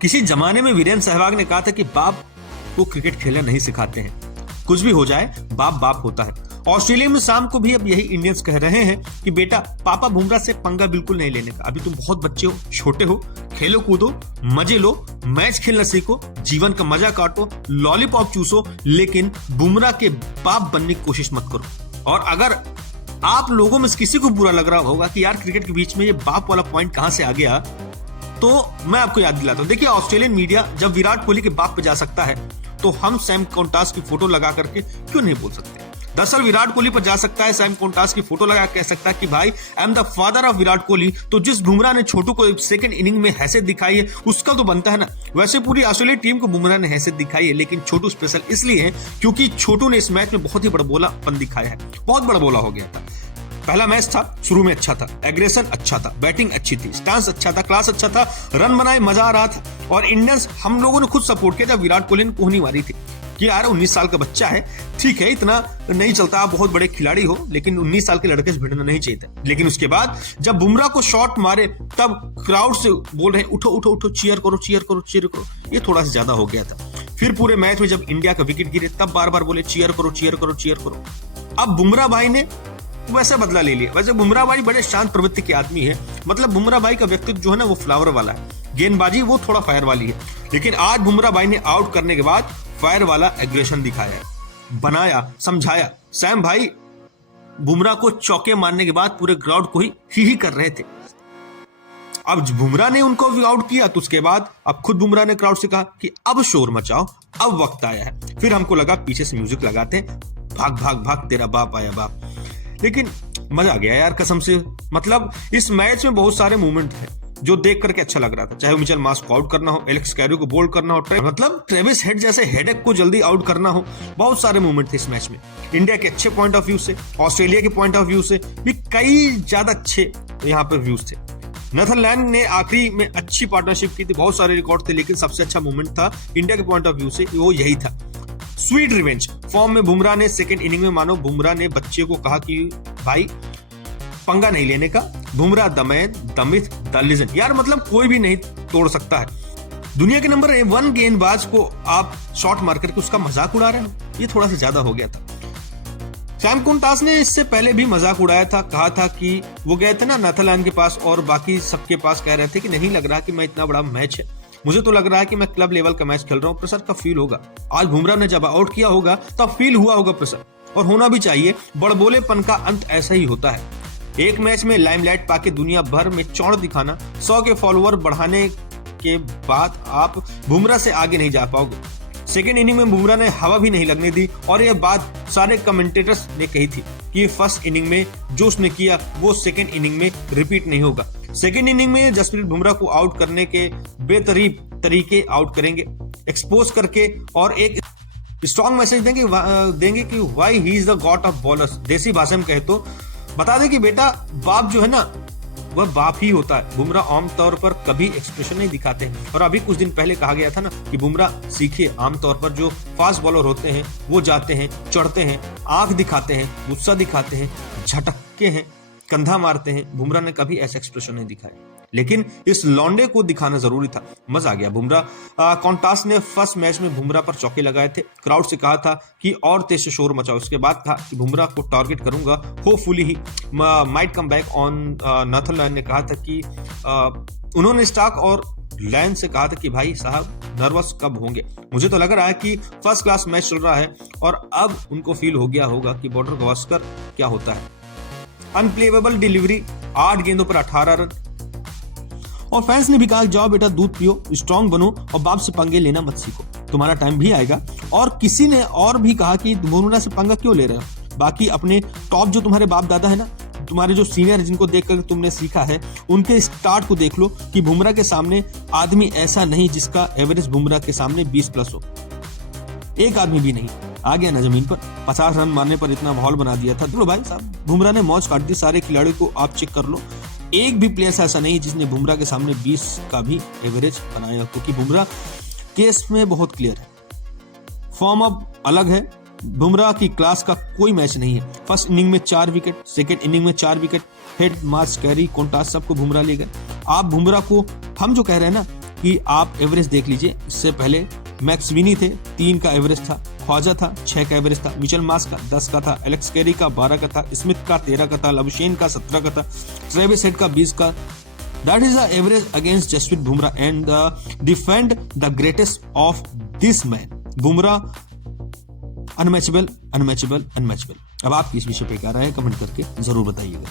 किसी जमाने में वीरेंद्र सहवाग ने कहा था कि बाप को क्रिकेट खेलना नहीं सिखाते हैं, कुछ भी हो जाए बाप बाप होता है। ऑस्ट्रेलिया में शाम को भी अब यही इंडियंस कह रहे हैं कि बेटा पापा बुमराह से पंगा बिल्कुल नहीं लेने का, अभी तुम बहुत बच्चे हो, छोटे हो, खेलो कूदो, मजे लो, मैच खेलना सीखो, जीवन का मजा काटो, लॉलीपॉप चूसो, लेकिन बुमराह के बाप बनने की कोशिश मत करो। और अगर आप लोगों में किसी को बुरा लग रहा होगा कि यार क्रिकेट के बीच में ये बाप वाला पॉइंट कहां से आ गया, तो मैं आपको याद दिलाता हूं। देखिए, ऑस्ट्रेलियन मीडिया जब विराट कोहली के बाप पे जा सकता है तो हम सैम कोंटास की फोटो लगा करके क्यों नहीं बोल सकते। दरअसल विराट कोहली पर जा सकता है सैम कोंटास की फोटो लगा कह सकता है कि भाई I am the father of Virat Kohli. तो जिस बुमराह ने छोटू को सेकंड इनिंग में हैसियत दिखाई है उसका तो बनता है ना। वैसे पूरी ऑस्ट्रेलिया टीम को बुमराह ने हैसियत दिखाई है, लेकिन छोटू स्पेशल इसलिए है क्योंकि छोटू ने इस मैच में बहुत ही बड़ा बोलापन दिखाया है, बहुत बड़ा बोला हो गया था। पहला मैच था, शुरू में अच्छा था, एग्रेशन अच्छा था, बैटिंग अच्छी थी, स्टांस अच्छा था, क्लास अच्छा था, रन बनाए, मजा आ रहा था। और इंडियंस हम लोगों ने खुद सपोर्ट किया जब विराट कोहली ने कोहनी मारी थी कि यार 19 साल का बच्चा है, ठीक है इतना नहीं चलता, आप बहुत बड़े खिलाड़ी हो, लेकिन 19 साल के लड़के से भिड़ना नहीं चाहिए था। लेकिन उसके बाद जब बुमराह को शॉट मारे तब क्राउड से बोल रहे उठो उठो उठो, चीयर करो चीयर करो चीयर करो, ये थोड़ा सा ज्यादा हो गया था। फिर पूरे मैच में जब इंडिया का विकेट गिरे तब बार बार बोले चीयर करो चीयर करो चीयर करो। अब बुमराह भाई ने वैसे बदला ले लिया। वैसे बुमराह भाई बड़े शांत प्रवृत्ति के आदमी है, मतलब बुमराह भाई का व्यक्तित्व जो है ना वो फ्लावर वाला है, गेंदबाजी वो थोड़ा फायर वाली है। लेकिन आज बुमराह भाई ने आउट करने के बाद फायर वाला एग्रेशन दिखाया है, बनाया, समझाया। सैम भाई बुमराह को चौके मारने के बाद पूरे ग्राउंड को ही कर रहे थे। अब बुमराह ने उनको भी आउट किया तो उसके बाद अब खुद बुमराह ने क्राउड से कहा कि अब शोर मचाओ, अब वक्त आया है। फिर हमको लगा पीछे से म्यूजिक लगाते, भाग भाग भाग तेरा बाप आया बाप। लेकिन मजा आ गया यार कसम से। मतलब इस मैच में बहुत सारे मूवमेंट थे जो देख करके अच्छा लग रहा था, चाहे मिचेल मार्श को आउट करना हो, एलेक्स कैरी को बोल्ड करना हो, मतलब ट्रेविस हेड जैसे हेडेक को जल्दी आउट करना हो, बहुत सारे मूवमेंट थे इस मैच में। इंडिया के अच्छे पॉइंट ऑफ व्यू से, ऑस्ट्रेलिया के पॉइंट ऑफ व्यू से भी कई ज्यादा अच्छे यहाँ पे व्यूज थे। नेदरलैंड ने आखिरी में अच्छी पार्टनरशिप की थी, बहुत सारे रिकॉर्ड थे, लेकिन सबसे अच्छा मूवमेंट था इंडिया के पॉइंट ऑफ व्यू से वो यही था। स्वीट रिवेंज फॉर्म में बुमराह ने सेकंड इनिंग में मानो बुमराह ने बच्चे को कहा कि भाई पंगा नहीं लेने का, Bumrah the man the myth the legend. यार मतलब कोई भी नहीं तोड़ सकता है। दुनिया के नंबर 1 गेंदबाज को आप शॉट मार करके उसका मजाक उड़ा रहे हो, ये थोड़ा सा ज्यादा हो गया था। सैम कोंटास ने इससे पहले भी मजाक उड़ाया था, कहा था कि वो गए थे ना नेदरलैंड के पास और बाकी सबके पास कह रहे थे कि नहीं लग रहा कि मैं इतना बड़ा मैच है, मुझे तो लग रहा है कि मैं क्लब लेवल का मैच खेल रहा हूँ, प्रेशर का फील होगा। आज बुमराह ने जब आउट किया होगा तब फील हुआ होगा प्रेशर, और होना भी चाहिए। बड़बोलेपन का अंत ऐसा ही होता है। एक मैच में लाइमलाइट पाके दुनिया भर में चौड़ दिखाना, 100 के फॉलोअर बढ़ाने के बाद आप बुमराह से आगे नहीं जा पाओगे। सेकेंड इनिंग में बुमराह ने हवा भी नहीं लगने दी, और यह बात सारे कमेंटेटर्स ने कही थी कि फर्स्ट इनिंग में जो उसने किया वो सेकेंड इनिंग में रिपीट नहीं होगा। सेकेंड इनिंग में जसप्रीत बुमराह को आउट करने के बेतरीब तरीके आउट करेंगे, एक्सपोज करके, और एक स्ट्रॉन्ग मैसेज देंगे कि why he is the God of bowlers. देसी भाषा में कहे तो बता दें कि बेटा बाप जो है ना वह बाप ही होता है। बुमराह आमतौर पर कभी एक्सप्रेशन नहीं दिखाते हैं, और अभी कुछ दिन पहले कहा गया था ना कि बुमराह सीखिए, आमतौर पर जो फास्ट बॉलर होते हैं वो जाते हैं, चढ़ते हैं, आंख दिखाते हैं, गुस्सा दिखाते हैं, झटकते हैं, कंधा मारते हैं। बुमराह ने कभी ऐसा एक्सप्रेशन नहीं दिखाया, लेकिन इस लौंडे को दिखाना जरूरी था। मजा आ गया। बुमराह कोंटास ने फर्स्ट मैच में बुमराह पर चौके लगाए थे, क्राउड से कहा था कि और तेज से शोर मचाओ। उसके बाद कहा कि बुमराह को टारगेट करूंगा, hopefully he might come back on. Netherland ने कहा था कि उन्होंने स्टार्क और लैंड से कहा था कि भाई साहब नर्वस कब होंगे। मुझे तो लग रहा है कि फर्स्ट क्लास मैच चल रहा है और अब उनको फील हो गया होगा कि बॉर्डर गवास्कर क्या होता है। अनप्लेवेबल डिलीवरी, 8 गेंदों पर 18 रन। और फैंस ने भी कहा जाओ बेटा दूध पियो, स्ट्रांग बनो और बाप से पंगे लेना मत सीखो, तुम्हारा टाइम भी आएगा। और किसी ने और भी कहा कि बुमराह से पंगा क्यों ले रहे हो, बाकी अपने टॉप जो तुम्हारे बाप दादा है ना, तुम्हारे जो सीनियर जिनको देखकर तुमने सीखा है, उनके स्टार्ट को देख लो कि बुमराह के सामने आदमी ऐसा नहीं जिसका एवरेज बुमराह के सामने 20+ हो। एक आदमी भी नहीं आ गया ना जमीन पर, 50 रन मारने पर इतना माहौल बना दिया था। तो भाई साहब बुमराह ने मौज काट दी। सारे खिलाड़ियों को आप चेक कर लो, एक भी प्लेयर ऐसा नहीं जिसने बुमराह के सामने 20 का भी एवरेज बनाया, क्योंकि बुमराह केस में बहुत क्लियर है, फॉर्म अब अलग है। बुमराह की क्लास का कोई मैच नहीं है। फर्स्ट इनिंग में 4 विकेट, सेकेंड इनिंग में 4 wicket, head, Marsh, carry, Konstas सबको बुमराह ले गए। आप बुमराह को हम जो कह रहे हैं ना कि आप एवरेज देख लीजिए। इससे पहले मैक्स विनी थे, 3 का एवरेज था, ख्वाजा था 6 का एवरेज था, मिचेल मार्श का 10 का था, एलेक्स कैरी का 12 का था, स्मिथ का 13 का था, लबुशेन का 17 का था, ट्रेविस हेड का 20 का। That is the average against Jasprit Bumrah and defend the greatest of this man. Bumrah unmatchable. अब आप किस विषय पे क्या राय है कमेंट करके जरूर बताइएगा।